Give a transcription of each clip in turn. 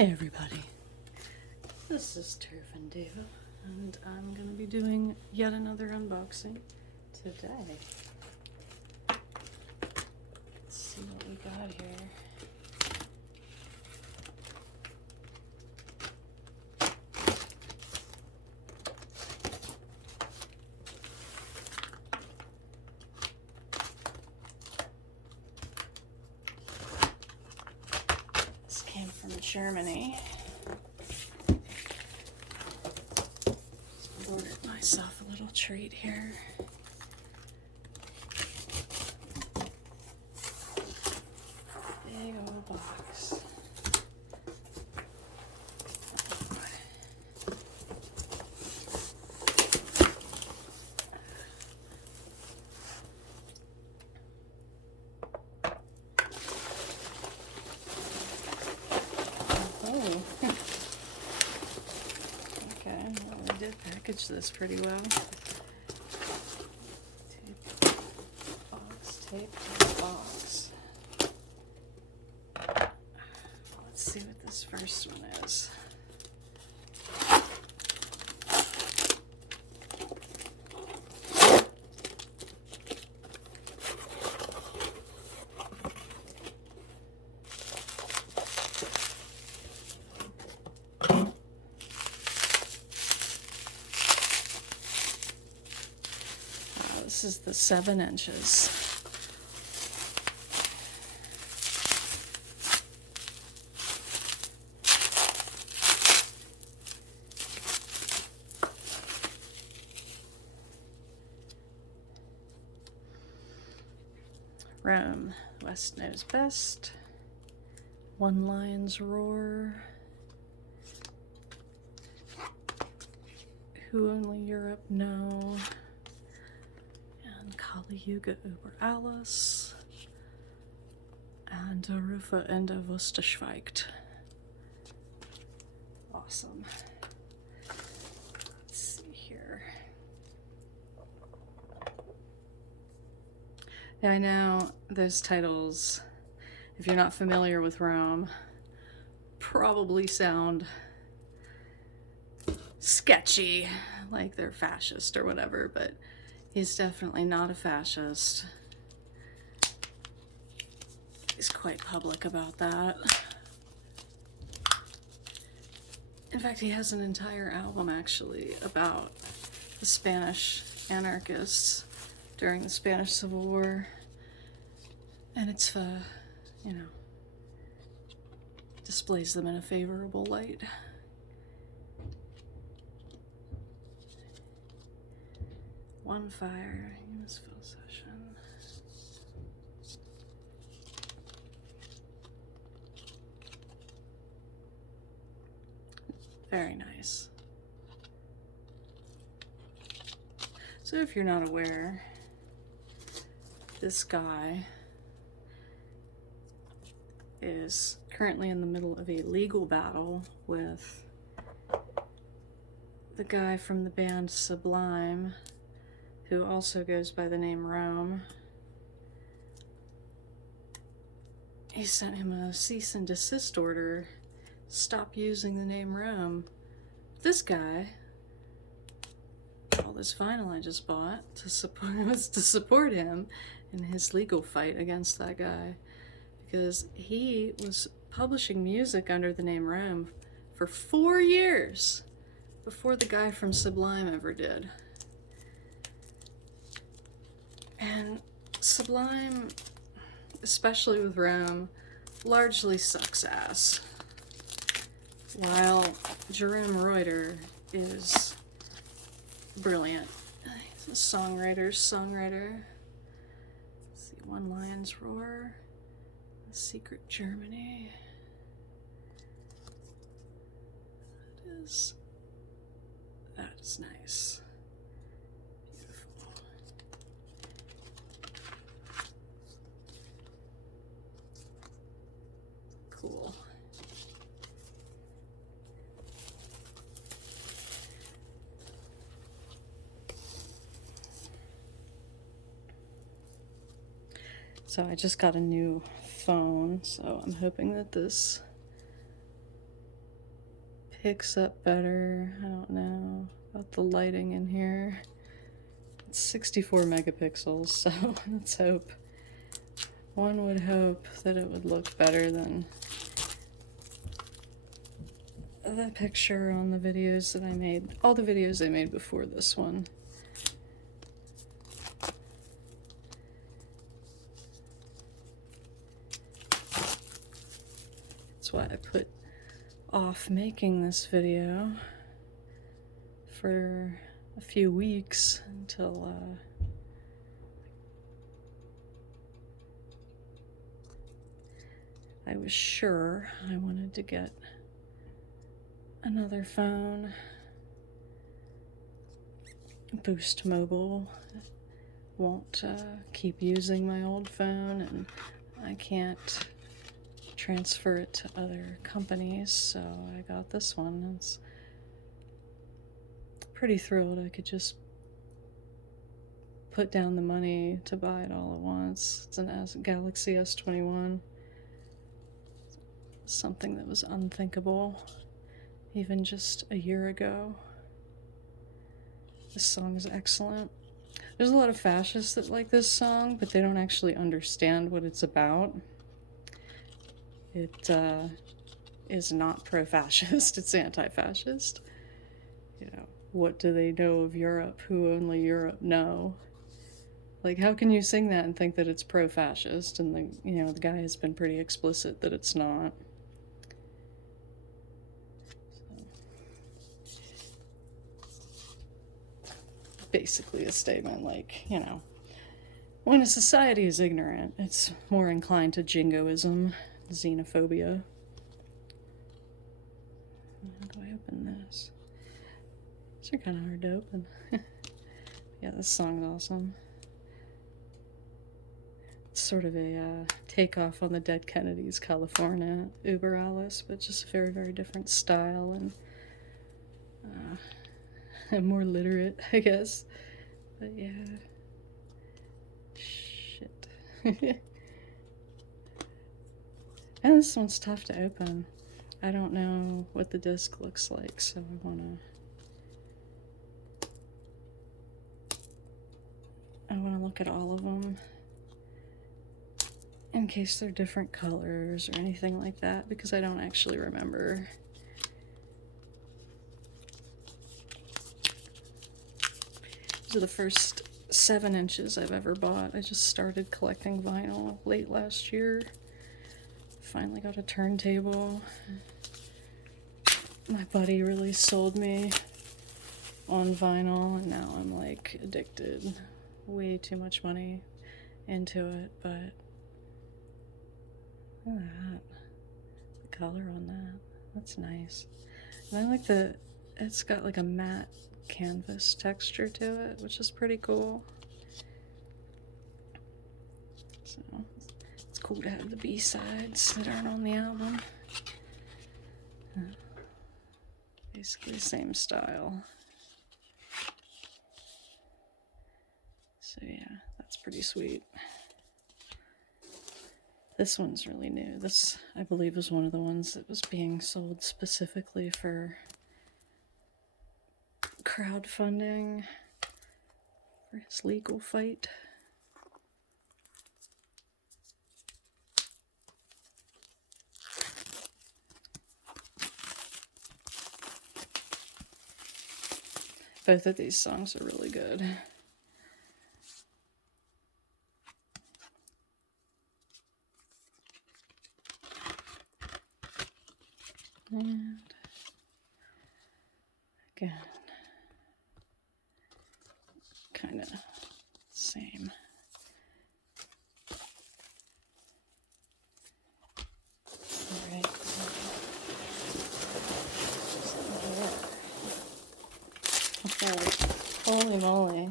Hey everybody, this is Turf and Deva, and I'm going to be doing yet another unboxing today. Let's see what we got here. This came from Germany. Ordered myself a little treat here. Big old box. Oh. Okay, well, we did package this pretty well. Tape box. Let's see what this first one is. This is the 7 inches. Rome, West knows best. One lion's roar. Who only Europe know. And Kali Yuga über alles. And Rufe Ende Wusste schweigt. Awesome. Let's see here. Yeah, I know those titles, if you're not familiar with Rome, probably sound sketchy, like they're fascist or whatever, but he's definitely not a fascist. He's quite public about that. In fact, he has an entire album actually about the Spanish anarchists during the Spanish Civil War, and it's you know, displays them in a favorable light. One fire, useful session. Very nice. So if you're not aware, this guy is currently in the middle of a legal battle with the guy from the band Sublime, who also goes by the name Rome. He sent him a cease and desist order. Stop using the name Rome. This guy, all this vinyl I just bought was to support him in his legal fight against that guy, because he was publishing music under the name Rome for 4 years before the guy from Sublime ever did. And Sublime, especially with Rome, largely sucks ass, while Jerome Reuter is brilliant. He's a songwriter. Let's see, One Lion's Roar, The Secret Germany. That is nice. Beautiful. Cool. So I just got a new phone, so I'm hoping that this picks up better. I don't know about the lighting in here. It's 64 megapixels, so let's hope. One would hope that it would look better than the picture on the videos that I made. All the videos I made before this one. That's why I put off making this video for a few weeks until I was sure I wanted to get another phone. Boost Mobile won't keep using my old phone, and I can't transfer it to other companies, so I got this one. It's pretty thrilled I could just put down the money to buy it all at once. It's a Galaxy S21. Something that was unthinkable even just a year ago. This song is excellent. There's a lot of fascists that like this song, but they don't actually understand what it's about. It is not pro-fascist, it's anti-fascist. You know, what do they know of Europe? Who only Europe know? Like, how can you sing that and think that it's pro-fascist? And the guy has been pretty explicit that it's not. Basically a statement like, when a society is ignorant, it's more inclined to jingoism, xenophobia. How do I open this? These are kind of hard to open. Yeah, this song's awesome. It's sort of a takeoff on the Dead Kennedys' California Uber Alice, but just a very, very different style and more literate, I guess. But yeah. Shit. And this one's tough to open. I don't know what the disc looks like, so I wanna look at all of them in case they're different colors or anything like that, because I don't actually remember. These are the first 7 inches I've ever bought. I just started collecting vinyl late last year. Finally got a turntable. My buddy really sold me on vinyl, and now I'm like addicted. Way too much money into it, but look at that. The color on that. That's nice. And I like it's got like a matte canvas texture to it, which is pretty cool. So it's cool to have the B-sides that aren't on the album. Basically the same style. So yeah, that's pretty sweet. This one's really new. This, I believe, was one of the ones that was being sold specifically for crowdfunding for his legal fight. Both of these songs are really good. And again, kind of same. All right. Okay. Holy moly.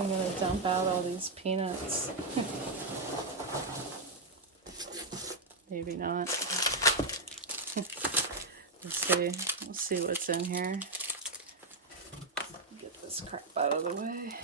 I'm gonna dump out all these peanuts. Maybe not. We'll see. We'll see what's in here. Get this crap out of the way.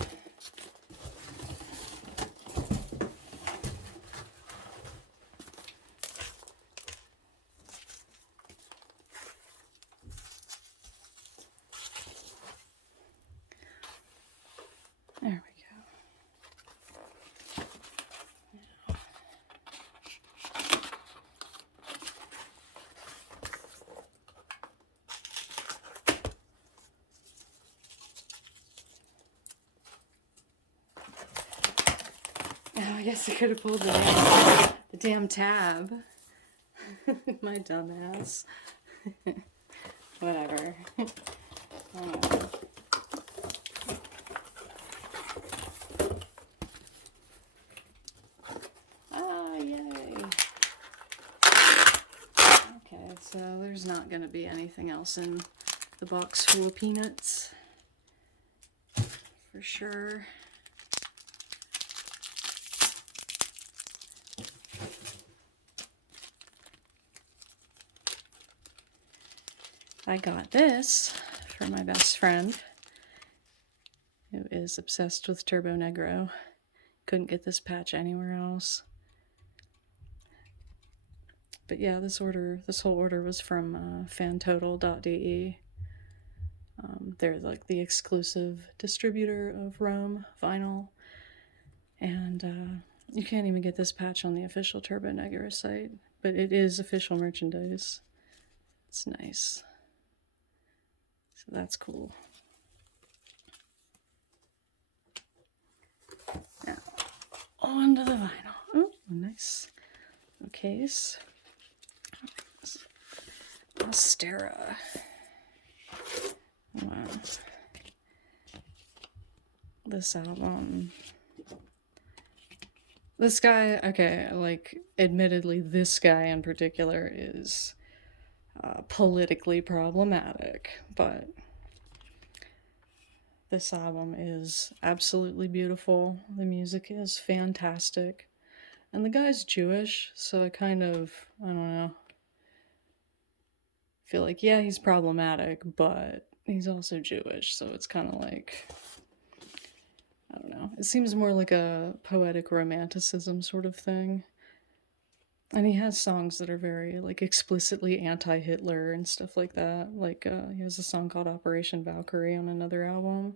Oh, I guess I could have pulled the damn tab. My dumbass. Whatever. Ah, yay. Okay, so there's not going to be anything else in the box full of peanuts. For sure. I got this for my best friend, who is obsessed with Turbo Negro. Couldn't get this patch anywhere else. But yeah, this whole order was from fantotal.de. They're like the exclusive distributor of Rome vinyl. And you can't even get this patch on the official Turbo Negro site, but it is official merchandise. It's nice. So that's cool. Now, on to the vinyl. Oh, nice case. Astera. Wow. This album. This guy, okay, like, admittedly, this guy in particular is politically problematic, but this album is absolutely beautiful. The music is fantastic. And the guy's Jewish, so I kind of, I don't know, feel like, yeah, he's problematic, but he's also Jewish, so it's kind of like, I don't know. It seems more like a poetic romanticism sort of thing. And he has songs that are very, like, explicitly anti-Hitler and stuff like that. Like, he has a song called Operation Valkyrie on another album.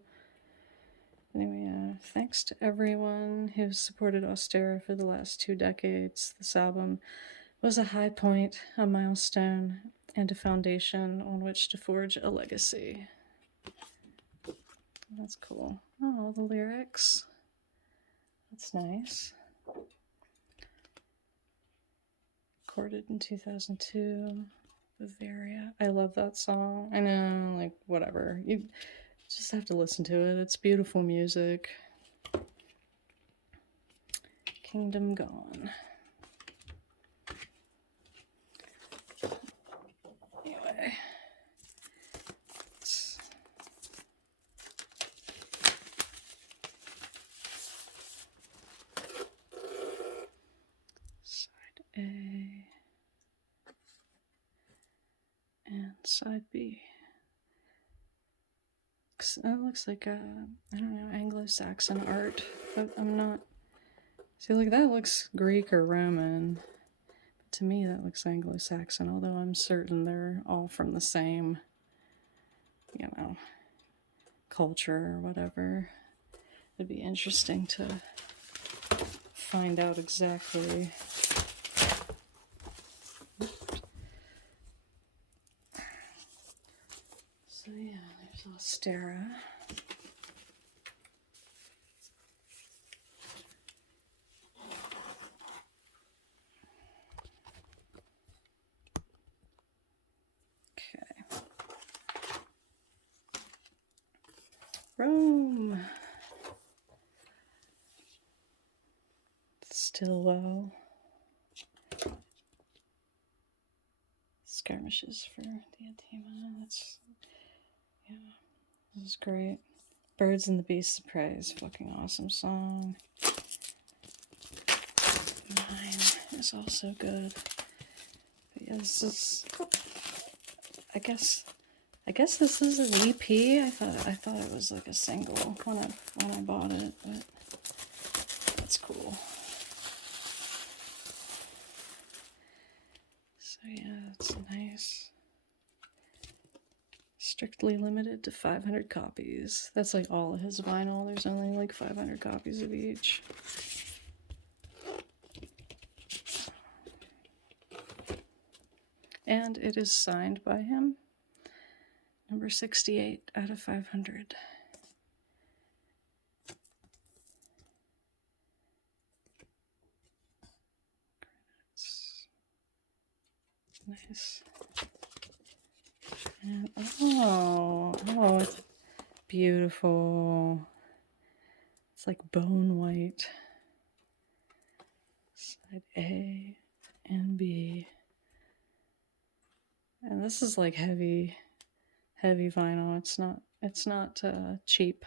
Anyway, thanks to everyone who's supported Austera for the last 2 decades. This album was a high point, a milestone, and a foundation on which to forge a legacy. That's cool. Oh, the lyrics. That's nice. Recorded in 2002, Bavaria. I love that song. I know, like, whatever. You just have to listen to it. It's beautiful music. Kingdom Gone. Anyway. Side A. And side B. That looks like, I don't know, Anglo-Saxon art, but I'm not... See, like, that looks Greek or Roman. But to me, that looks Anglo-Saxon, although I'm certain they're all from the same, you know, culture or whatever. It'd be interesting to find out exactly. So yeah, there's Austera. Okay. Rome. Stillwell. Skirmishes for the Atima. That's, yeah, this is great. Birds and the Beasts of Prey is a fucking awesome song. Mine is also good. But yeah, this is, I guess this is an EP. I thought it was like a single when I bought it, but that's cool. So yeah, it's nice. Strictly limited to 500 copies. That's like all of his vinyl. There's only like 500 copies of each. And it is signed by him. Number 68 out of 500. nice. And, oh, it's beautiful. It's like bone white. Side A and B. And this is like heavy vinyl. It's not cheap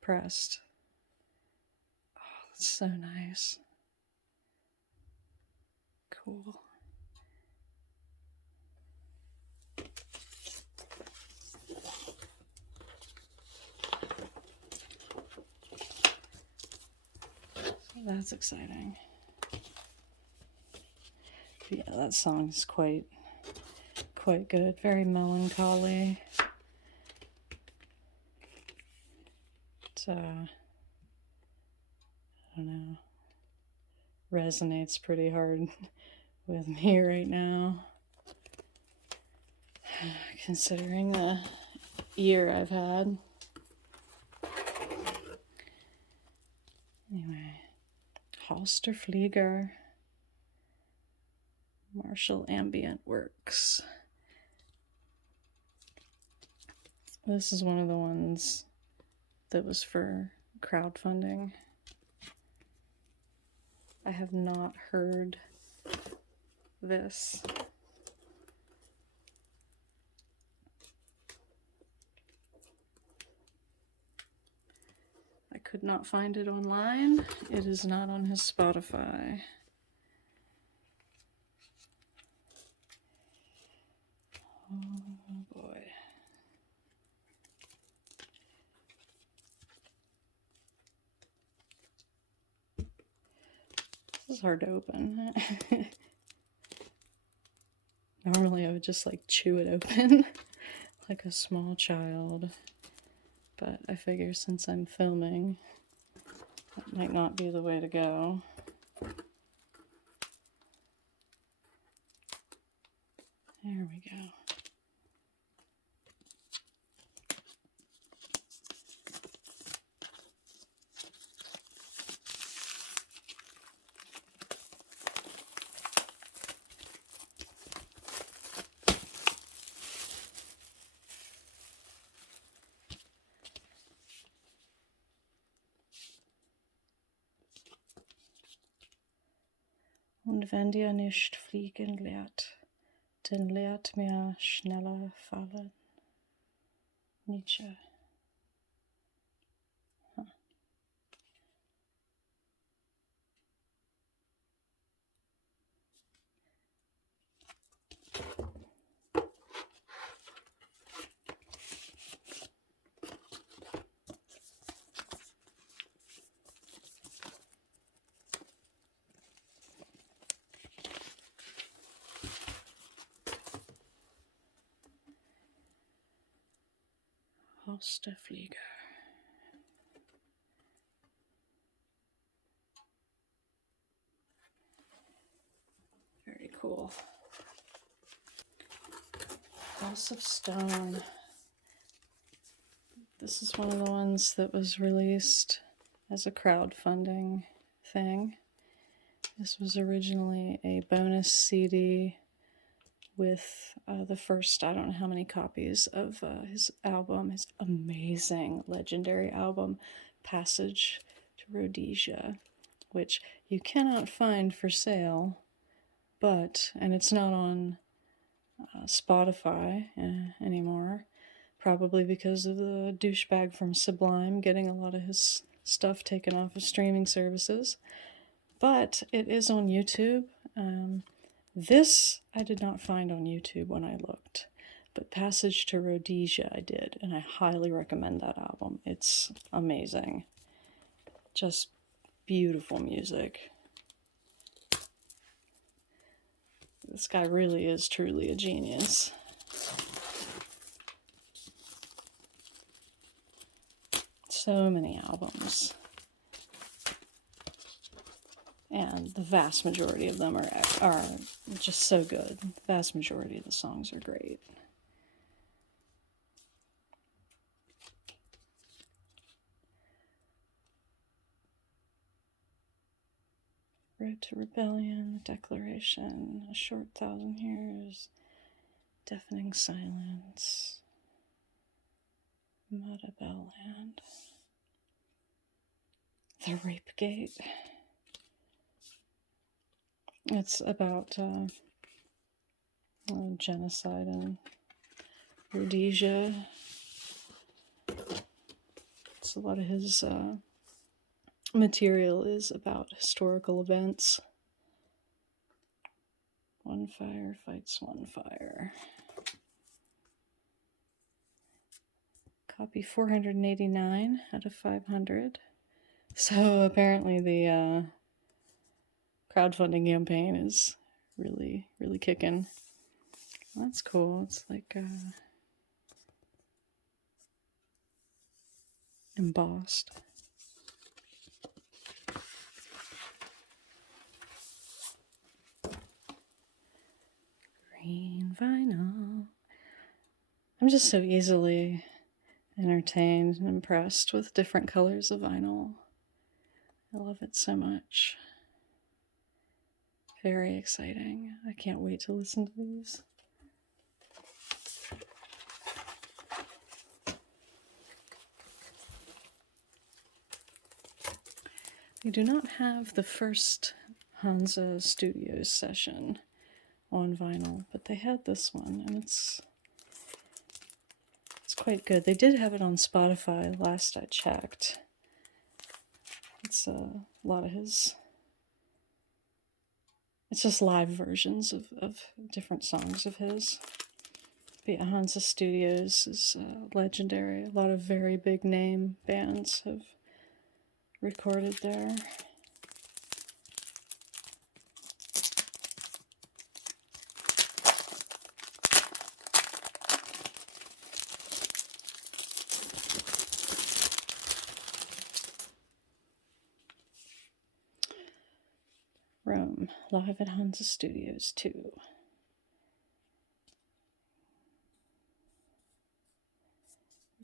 pressed. Oh, that's so nice. Cool. That's exciting. But yeah, that song is quite good. Very melancholy. It's I don't know. Resonates pretty hard with me right now. Considering the year I've had. Anyway, Halsterflieger. Marshall Ambient Works. This is one of the ones that was for crowdfunding. I have not heard this. I could not find it online. It is not on his Spotify. Oh boy. This is hard to open. Normally I would just like chew it open like a small child. But I figure since I'm filming, that might not be the way to go. There we go. Und wenn dir nicht fliegen lehrt, dann lehrt mir schneller fallen. Nietzsche. Huh. Halsterflieger. Very cool. House of Stone. This is one of the ones that was released as a crowdfunding thing. This was originally a bonus CD with the first, I don't know how many copies of his album, his amazing, legendary album, Passage to Rhodesia, which you cannot find for sale, and it's not on Spotify anymore, probably because of the douchebag from Sublime getting a lot of his stuff taken off of streaming services, but it is on YouTube. This I did not find on YouTube when I looked, but Passage to Rhodesia I did, and I highly recommend that album. It's amazing. Just beautiful music. This guy really is truly a genius. So many albums. And the vast majority of them are just so good. The vast majority of the songs are great. Road to Rebellion, The Declaration, A Short Thousand Years, Deafening Silence, Mudabell Land, The Rape Gate. It's about genocide in Rhodesia. It's a lot of his material is about historical events. One fire fights one fire. Copy 489 out of 500. So apparently the crowdfunding campaign is really, really kicking. That's cool. It's like embossed. Green vinyl. I'm just so easily entertained and impressed with different colors of vinyl. I love it so much. Very exciting. I can't wait to listen to these. We do not have the first Hansa Studios session on vinyl, but they had this one, and it's quite good. They did have it on Spotify last I checked. It's a lot of his... It's just live versions of different songs of his. But yeah, Hansa Studios is legendary. A lot of very big name bands have recorded there. Rome, live at Hansa Studios 2.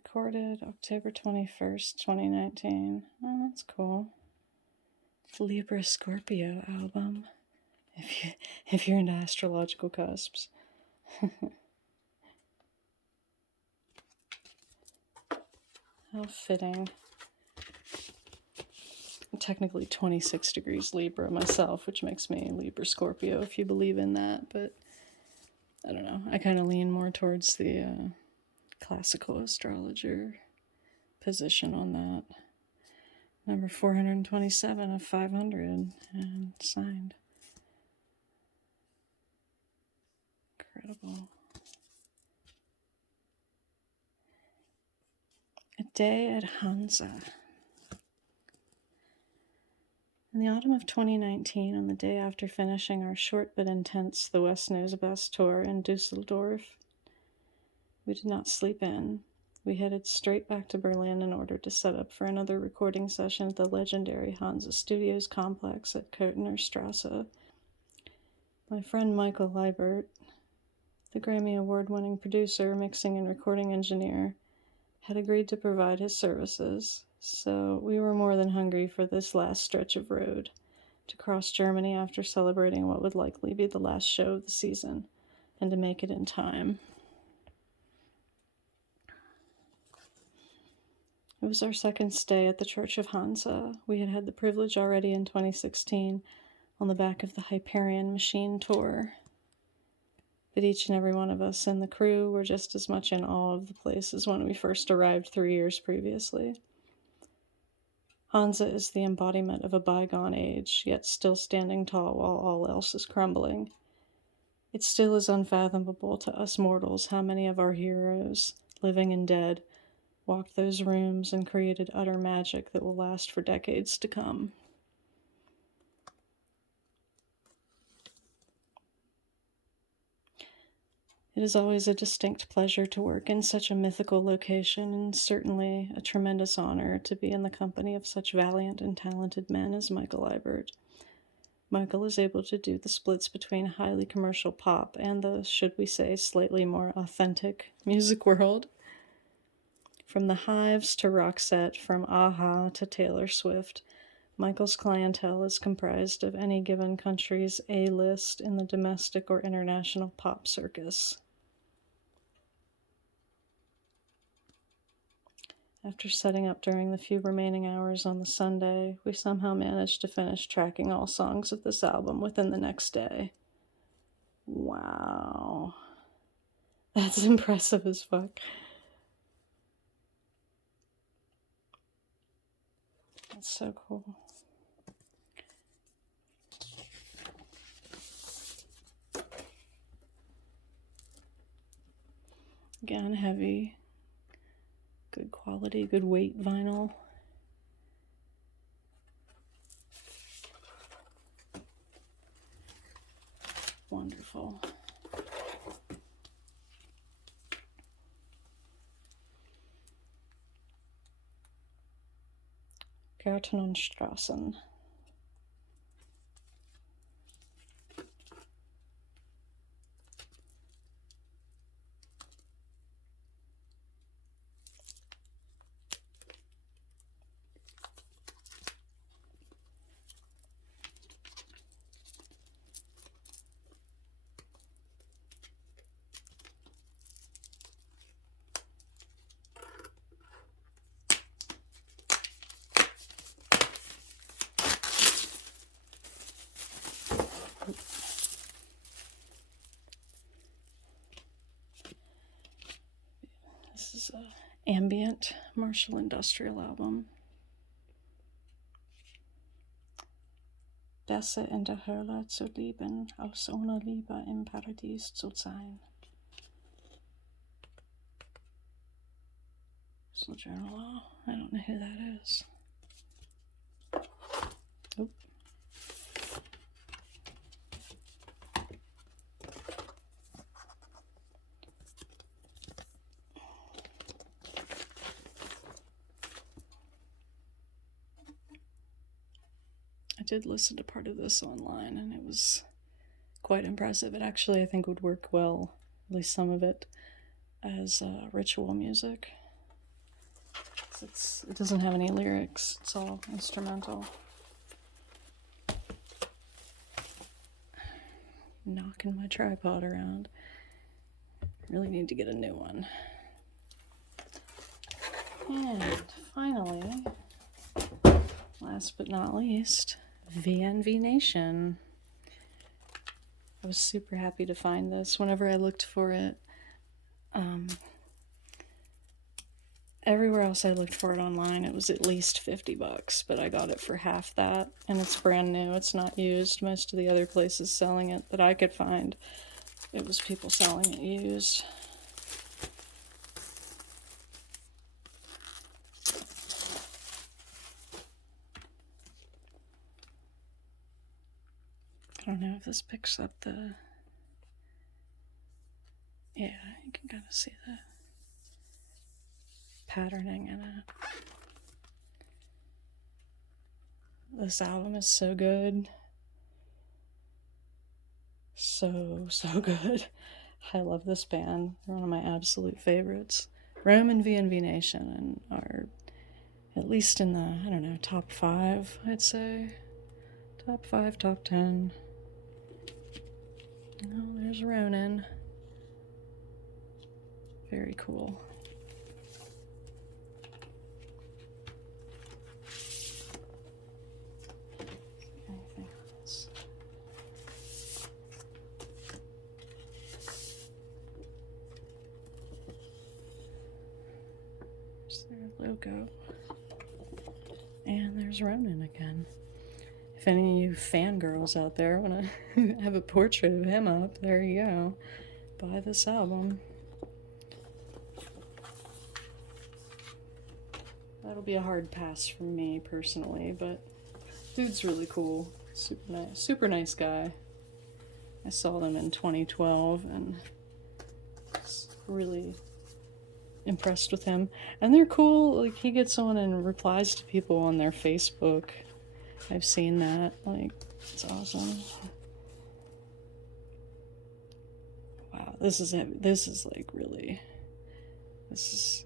Recorded October 21st, 2019. Oh, that's cool. Libra Scorpio album. If you're into astrological cusps. How fitting. I'm technically 26 degrees Libra myself, which makes me Libra Scorpio if you believe in that, but I don't know. I kind of lean more towards the classical astrologer position on that. Number 427 of 500 and signed. Incredible. A Day at Hansa. In the autumn of 2019, on the day after finishing our short but intense The West Knows Best tour in Dusseldorf, we did not sleep in. We headed straight back to Berlin in order to set up for another recording session at the legendary Hansa Studios complex at Kotner Strasse. My friend Michael Leibert, the Grammy Award-winning producer, mixing and recording engineer, had agreed to provide his services, so we were more than hungry for this last stretch of road to cross Germany after celebrating what would likely be the last show of the season, and to make it in time. It was our second stay at the Church of Hansa. We had had the privilege already in 2016 on the back of the Hyperion Machine tour. But each and every one of us and the crew were just as much in awe of the place as when we first arrived 3 years previously. Hansa is the embodiment of a bygone age, yet still standing tall while all else is crumbling. It still is unfathomable to us mortals how many of our heroes, living and dead, walked those rooms and created utter magic that will last for decades to come. It is always a distinct pleasure to work in such a mythical location, and certainly a tremendous honor to be in the company of such valiant and talented men as Michael Leibert. Michael is able to do the splits between highly commercial pop and the, should we say, slightly more authentic music world. From the Hives to Roxette, from a-ha to Taylor Swift, Michael's clientele is comprised of any given country's A-list in the domestic or international pop circus. After setting up during the few remaining hours on the Sunday, we somehow managed to finish tracking all songs of this album within the next day. Wow. That's impressive as fuck. That's so cool. Again, heavy, good quality, good weight vinyl. Wonderful. Gärten und Straßen. This is an ambient Marshall Industrial album. Besser in der Hölle zu leben, als ohne Liebe im Paradies zu sein. So Journal. I don't know who that is. Oop. I did listen to part of this online, and it was quite impressive. It actually, I think, would work well, at least some of it, as ritual music. It doesn't have any lyrics, it's all instrumental. Knocking my tripod around. Really need to get a new one. And finally, last but not least, VNV Nation. I was super happy to find this. Whenever I looked for it, everywhere else I looked for it online, it was at least $50, but I got it for half that, and it's brand new. It's not used. Most of the other places selling it that I could find, it was people selling it used. I don't know if this picks up the... Yeah, you can kind of see the patterning in it. This album is so good. So good. I love this band. They're one of my absolute favorites. Rome and VNV Nation are at least in the, I don't know, top 5, I'd say. Top 5, top 10. Oh, there's Ronan. Very cool. Anything else? There's their logo. And there's Ronan again. If any of you fangirls out there want to have a portrait of him up, there you go. Buy this album. That'll be a hard pass from me personally, but dude's really cool. Super nice guy. I saw them in 2012 and was really impressed with him. And they're cool. Like, he gets on and replies to people on their Facebook. I've seen that. Like, it's awesome. Wow, this is heavy. This is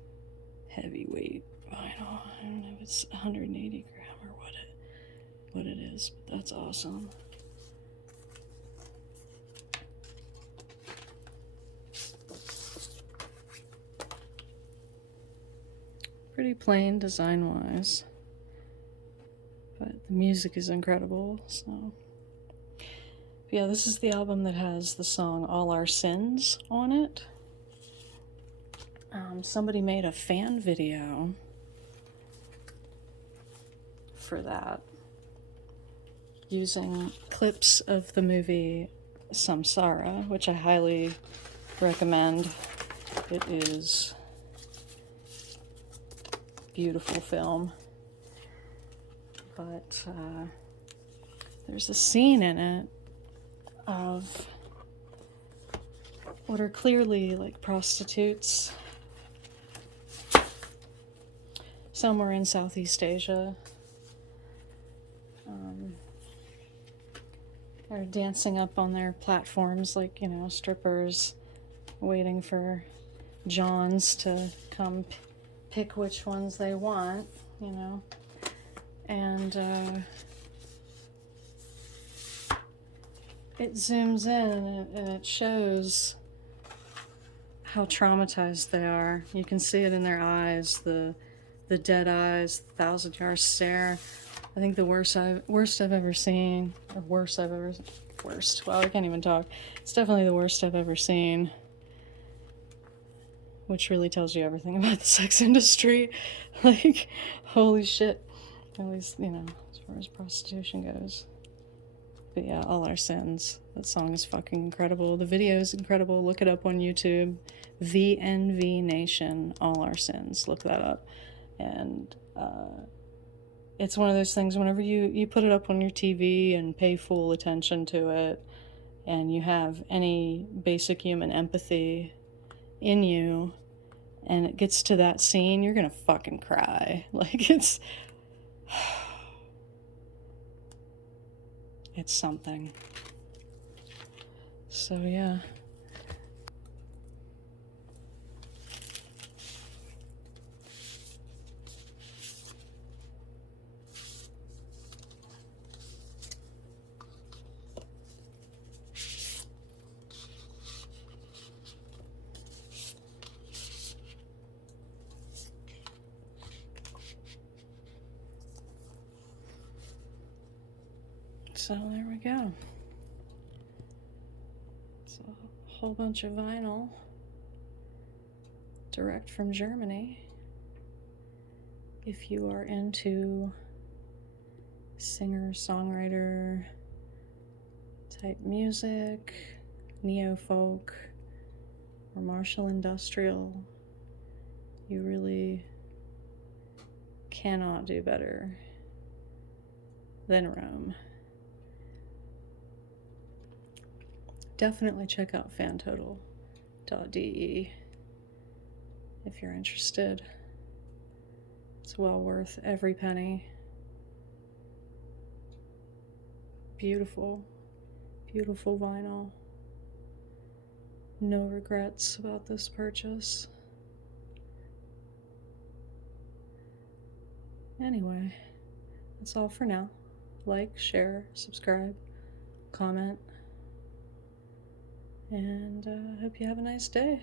heavyweight vinyl. I don't know if it's 180 gram or what what it is, but that's awesome. Pretty plain design-wise, but the music is incredible, so... Yeah, this is the album that has the song All Our Sins on it. Somebody made a fan video for that using clips of the movie Samsara, which I highly recommend. It is a beautiful film. But there's a scene in it of what are clearly like prostitutes somewhere in Southeast Asia. They're dancing up on their platforms like, you know, strippers, waiting for Johns to come pick which ones they want, you know. And it zooms in and it shows how traumatized they are. You can see it in their eyes, the dead eyes, the 1,000-yard stare. I think the worst I've ever seen, or worst, wow, I can't even talk. It's definitely the worst I've ever seen, which really tells you everything about the sex industry. Like, holy shit. At least, you know, as far as prostitution goes. But yeah, All Our Sins. That song is fucking incredible. The video is incredible. Look it up on YouTube. VNV Nation, All Our Sins. Look that up. And it's one of those things, whenever you put it up on your TV and pay full attention to it, and you have any basic human empathy in you, and it gets to that scene, you're gonna fucking cry. Like, it's something. So yeah. So there we go. It's a whole bunch of vinyl, direct from Germany. If you are into singer-songwriter type music, neo-folk, or martial industrial, you really cannot do better than Rome. Definitely check out fantotal.de if you're interested. It's well worth every penny. Beautiful, beautiful vinyl. No regrets about this purchase. Anyway, that's all for now. Like, share, subscribe, comment. And I hope you have a nice day.